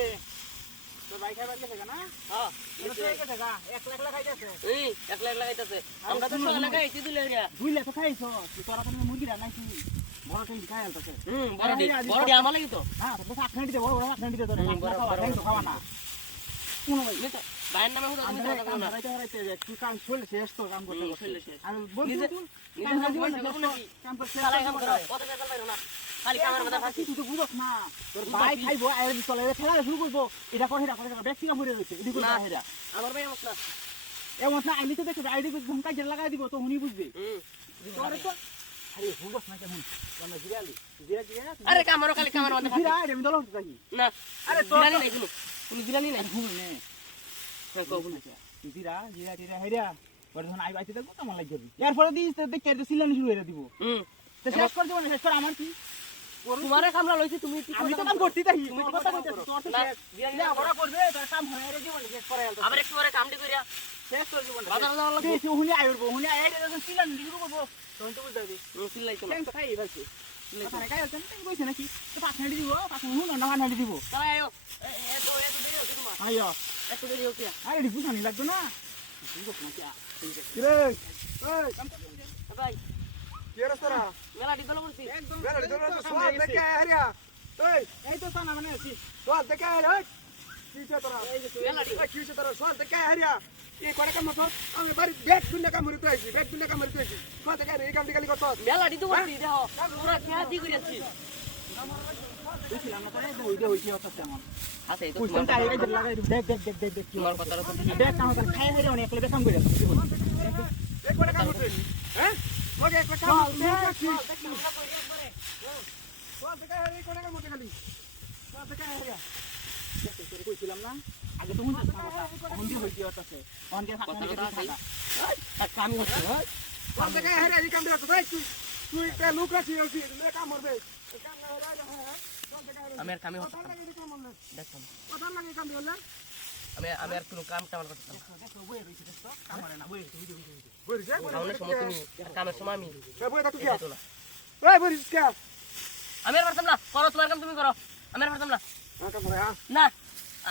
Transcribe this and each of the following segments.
এ তো ভাই খাবার গেছে না? হ্যাঁ এটা তো একে টাকা 1 লাখ লাগাইতেছে। এই 1 লাখ লাগাইতাছে আমরা তো 6 লাখ আইছি দিলে রিয়া 2 লাখ খাইছো তুই তোরা তুমি মুরগি রান্নাইছি বড় টিম খাই আলতাছে। বড় আমার লাগি তো হ্যাঁ তো আখনা দিতে বড় আখনা দিতে তোরে বড় তো খাওয়া না কোন ভাই নি তো বাইরের নামে হুদা তুমি কথা বলো না রাইতে তুই কাম চলে শেষ তো কাম করতে চলে শেষ। আর বল নিজে তুই কাম করতে সালাই কাম করো কত টাকা পাইরো না খালি কামের কথা ফাঁসি তুই তো বুঝছ না তোর ভাই খাইবো আর চলে খেলা শুরু করবো এটা করে ব্যক্তি কাম করে রয়েছে এদিকে না হেরা আমার ভাই আমস না এমন না আমি তো দেখো আইডি ধমকা জেল লাগাই দিব তো হুনি বুঝবে তোরে তো আরে হুনবস না কেমন আমরা জিরালি জিরা জিরা আরে কামারো খালি কামার মধ্যে জিরা আমি দলছ থাকি না আরে জিরানি নাই কোনো জিরানি নাই হুন নে হ্যাঁ কও না জিরা জিরা জিরা হেরা বড় ধন আই বাইতে দেখো কেমন লাগবে এরপরে দিস দেখে তো সিলানি শুরু হয়ে দিব তো শেষ করে দিব না শেষ করে আমার কি তোমারে কামলা লইছি তুমি কি আমি তো কাম করতে তাই তুমি কথা কইতেছ তোর তো জিরানি না বড় করবে তোর কাম হয় রে জীবন শেষ করে আলতো আবার একটু পরে কামটি কইরা শেষ করে জীবন বাজার যাওয়ার লাগবে তুই হুনি আইরবো হুনি আইরে যখন সিলানি শুরু করব তখন তো বুঝতে পারবি সিলাই তো কেন তো খাই বলছি কথা কাই আছেন তুই কইছ নাকি তো পাঁচ হাঁড়ি দিব পাঁচ হুন না হাঁড়ি দিব তাই আয়ো এত দেরি হচ্ছে তোমার আইও এত দেরি হচ্ছে আরে রিপু জানি লাগতো না বুঝছ না কি রে এই ভাই কি রাস্তা মেলা ডিপেল বলছি একদম বেলা দৌড়া তো সোয়াল দেখে হারিয়া এই এই তো সানা মানে আছি সোয়াল দেখে হারিয়া কি ছে তোরা মেলা ডিপেল কি ছে তোরা সোয়াল দেখে হারিয়া এই কোড়া কাম তো আমি বাড়ি ব্যাগ দুনিয়া কাম করতে আইছি ব্যাগ দুনিয়া কাম করতে আইছি সোয়াল দেখে এই কাম দিগালি করতে মেলা ডিটো বলছি দেখো পুরা খেয়া দি করিয়াছি বুঝছিলাম না করে ওইটা হইছে অত তেমন আছে তো কইছেন তাই এই লাগাই দেখ দেখ দেখ দেখ দেখ তোমার কথাটা তো দেখ কাম করে খাই হইলে অনেক লেবে কাম করে এই কোড়া কাম করতে হ্যাঁ ওকে একটা কাম সোয়াল দেখে হারিয়া এই কোড়া কাম করতে খালি সোয়াল দেখে হারিয়া কইছিলাম না আগে তো মুন্ডা কথা এখন কি হইছে অত আছে অন কে ফাঁকা কথাটা আছে আর কাম হচ্ছে সোয়াল দেখে হারিয়া এই কাম দিলা তো তুই তুই তে লোক রাখি আছি লে কাম করবে কাম না হারিয়া হ্যাঁ সোয়াল দেখে হারিয়া আমি আর কামই হতো কথা লাগে কাম না দেখো কথা লাগে কাম দিলা আমি আর কোনো কাম টামার করতে না দেখো বই রইছে দেখো কাম করে না বই রইছে বইরিছে কামের সময় তুমি কামের সময় আমি এ বই দাও কি তো না এই বইরিছ কে আমি আর পারতাম না করো তোমার কাম তুমি করো আমি আর পারতাম না কাম করে হ্যাঁ না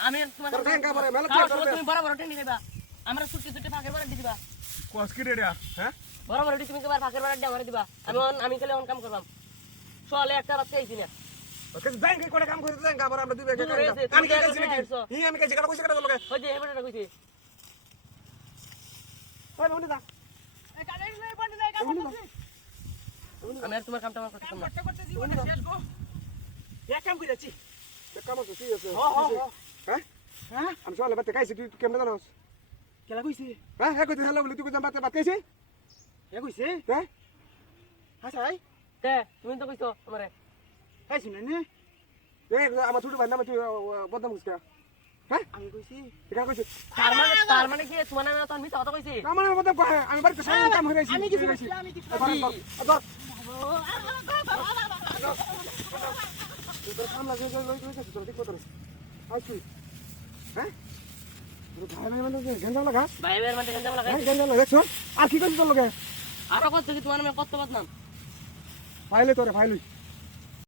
আমি আর তোমার তোর কাম করে মেলা খাওয়ার সময় তুমি বড় বড় টেন্ডি খাইবা আমরা ছুটি ছুটি ফাঁকের বাড়ি দিবা কোস কি রে হ্যাঁ বড় বড় তুমি কেবার ফাঁকের বাড়ি আমার দিবা আমি খেলে অন কাম করবাম চলে একটা রাত খাইছি না ওকে যাই কি করে কাম করতে যাই আবার আমরা দুবে আমি কি কাজ নাকি আমি কাজ কাটা কইছে কাটা লোকে ওই যে হেবাটা কইছি ওই বন্ধু দা এই কাজে নাই বন্ধ নাই কাম করতে আমি আর তোমার কাম টামার করতাম না করতে জীবনে শেষ গো এক কাম কইরাছি কাম আছে কি আছে হ্যাঁ হ্যাঁ হ্যাঁ আমি সকালে বাতে খাইছি তুই কেমনে জানোস কেলা কইছে হ্যাঁ হ্যাঁ কইতে হলো বলি তুই কইতাম বাতে বাত খাইছি এ কইছে হ্যাঁ হাসাই তে তুমি তো কইছো আমারে খাইছ না নে এই আমার ছোট ভাই নাম তুই বদনাম কইছিস হ্যাঁ আমি কইছি এটা কইছিস তার মানে কি তোমার নামে তো আমি কথা কইছি আমার বদনাম কই আমি বাড়িতে সারা কাম হয়ে গেছি আমি কিছু কইছি আমি কিছু ধর তোর কাম লাগে লই লই তোর ঠিক কথা আইছি হ্যাঁ তোর ভাই নাই মানে গেঞ্জাম লাগা ভাই ভাইয়ের মধ্যে গঞ্জাম লাগাই হ্যাঁ গেঞ্জাম লাগা দেখছ আর কি করছিস তোর লগে আরো কত কি তোমার নামে কত বদনাম ফাইলে তোরে ফাইলই